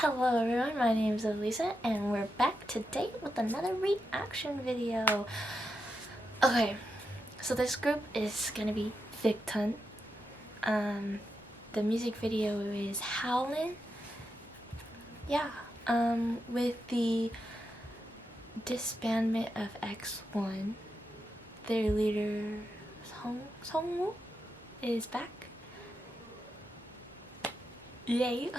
Hello everyone, my name is Elisa and we're back today with another reaction video. Okay, so this group is gonna be Victon. The music video is Howling. Yeah, with the disbandment of X1, their leader Songwoo is back. Yay.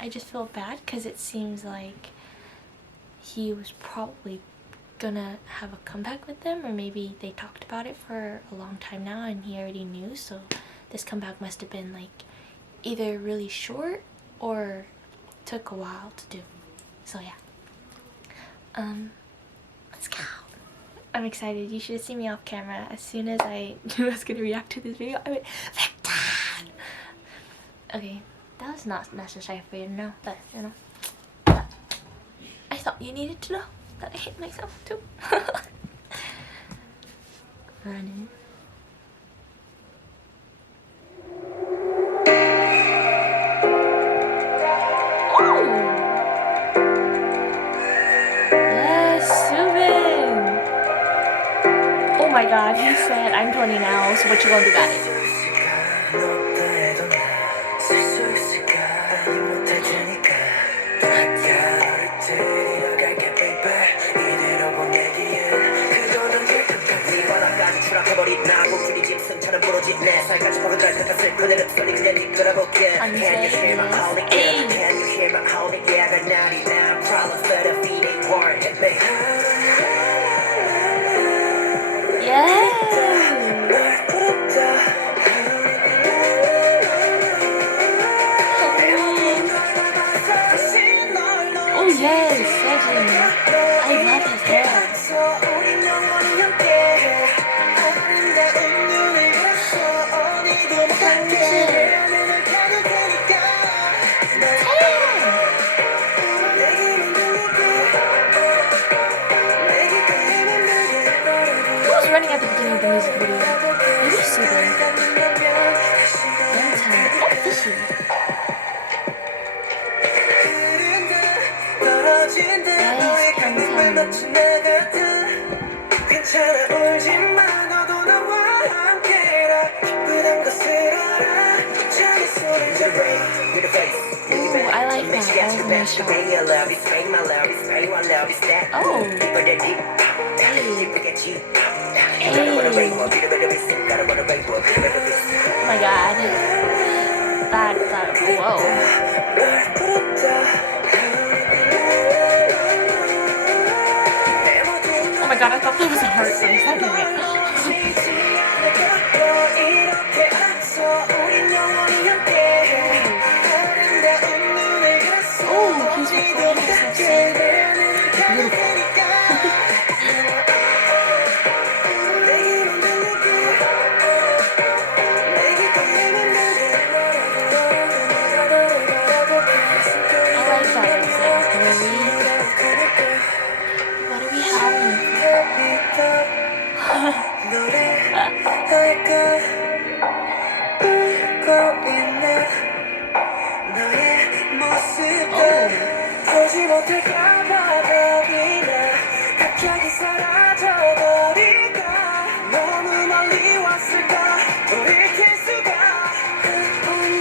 I just feel bad because it seems like he was probably gonna have a comeback with them, or maybe they talked about it for a long time now and he already knew, so this comeback must have been like either really short or took a while to do. So yeah, let's go. I'm excited. You should have seen me off camera. As soon as I knew I was gonna react to this video, I went, Victon! Okay, that was not necessary for you to know, but you know, but I thought you needed to know that I hate myself too. Running. Oh! Yes, Subin! Oh my god, he said, I'm 20 now, so what you gonna do about it? Oh yes, Seven. I love his hair. Who was running at the beginning of the music video? Maybe Subin. Oh, fishy. Ooh, I like that. That was nice shot. Oh. Hey. Oh my god. That, whoa. Oh my god, I thought that was a heart for a second. Oh, he's recording himself sing. Beautiful. I like that music. What are we having?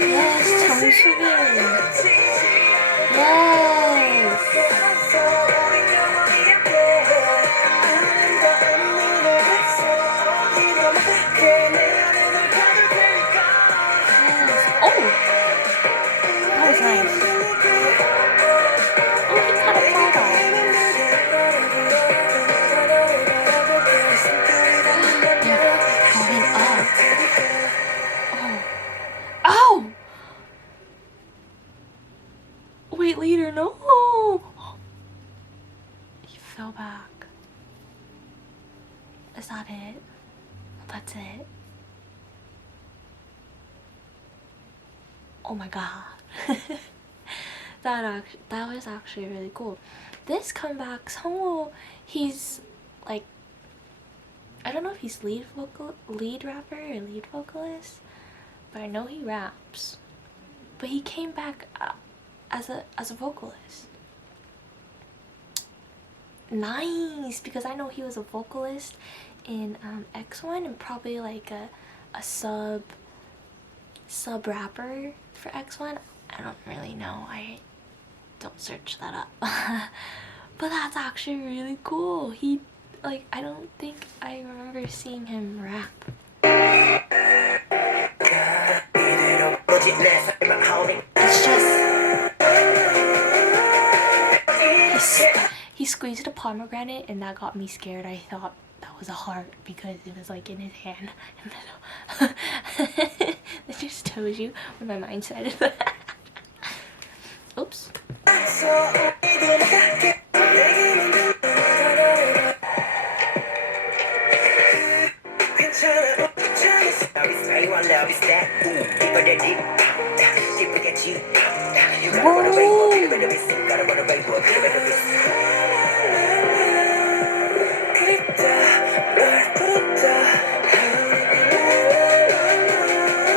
Yes, 정수빈. Yes. Oh, that was nice. Oh, he cut a part off. They're going up. Oh. Ow! Wait, leader, no! He fell back. Is that it? That's it. Oh my god. that was actually really cool. This comeback, Songwoo, he's like, I don't know if he's lead rapper or lead vocalist, but I know he raps. But he came back as a vocalist. Nice, because I know he was a vocalist in X1 and probably like a sub rapper for X1. I don't really know. I don't search that up. But that's actually really cool. He, like, I don't think I remember seeing him rap. It's just he squeezed a pomegranate and that got me scared. I thought that was a heart because it was like in his hand. That just tells you where my mind said it. Oops.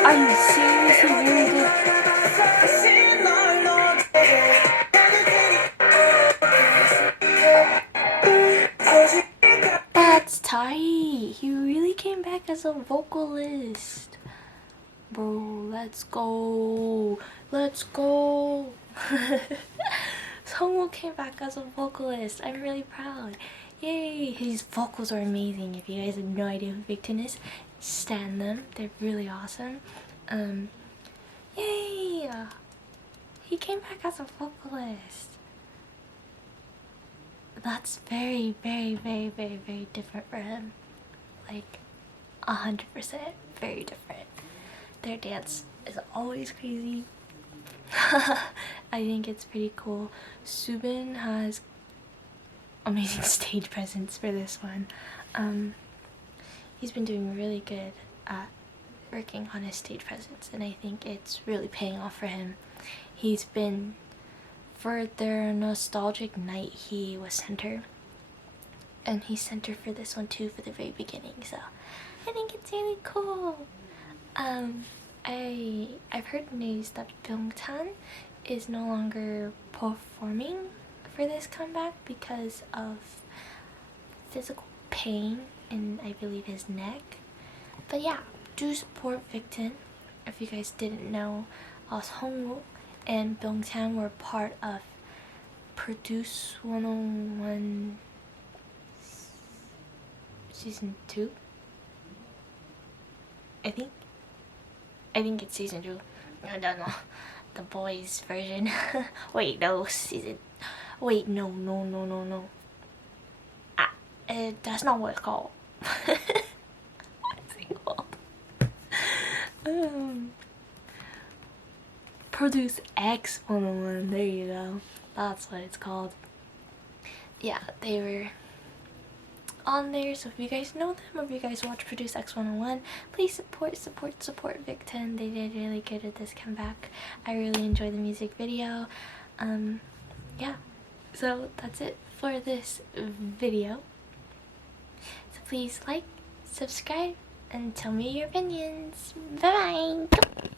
Are you serious? He really did. That's tight. He really came back as a vocalist. Bro, let's go. Let's go. Songwoo came back as a vocalist. I'm really proud. Yay. His vocals are amazing. If you guys have no idea who Victon is, stan them. They're really awesome. Yay. He came back as a vocalist. That's very, very, very, very, very different for him. Like 100% very different. Their dance is always crazy. I think it's pretty cool. Subin has amazing stage presence for this one. He's been doing really good at working on his stage presence, and I think it's really paying off for him. He's been, for their nostalgic night, he was center, and he's center for this one too for the very beginning, so I think it's really cool. I've heard news that Victon is no longer performing for this comeback because of physical pain in, I believe, his neck. But yeah, do support Victon. If you guys didn't know, Howling and Victon were part of Produce 101 season 2. I think it's season 2. I don't know. The boys version. Wait, no, season. Wait, no. That's not what it's called. What's it called? Produce X 101. There you go. That's what it's called. Yeah, they were on there, so if you guys know them or if you guys watch Produce X101, please support Victon. They did really good at this comeback. I really enjoyed the music video. Yeah, so that's it for this video. So please like, subscribe, and tell me your opinions. Bye bye.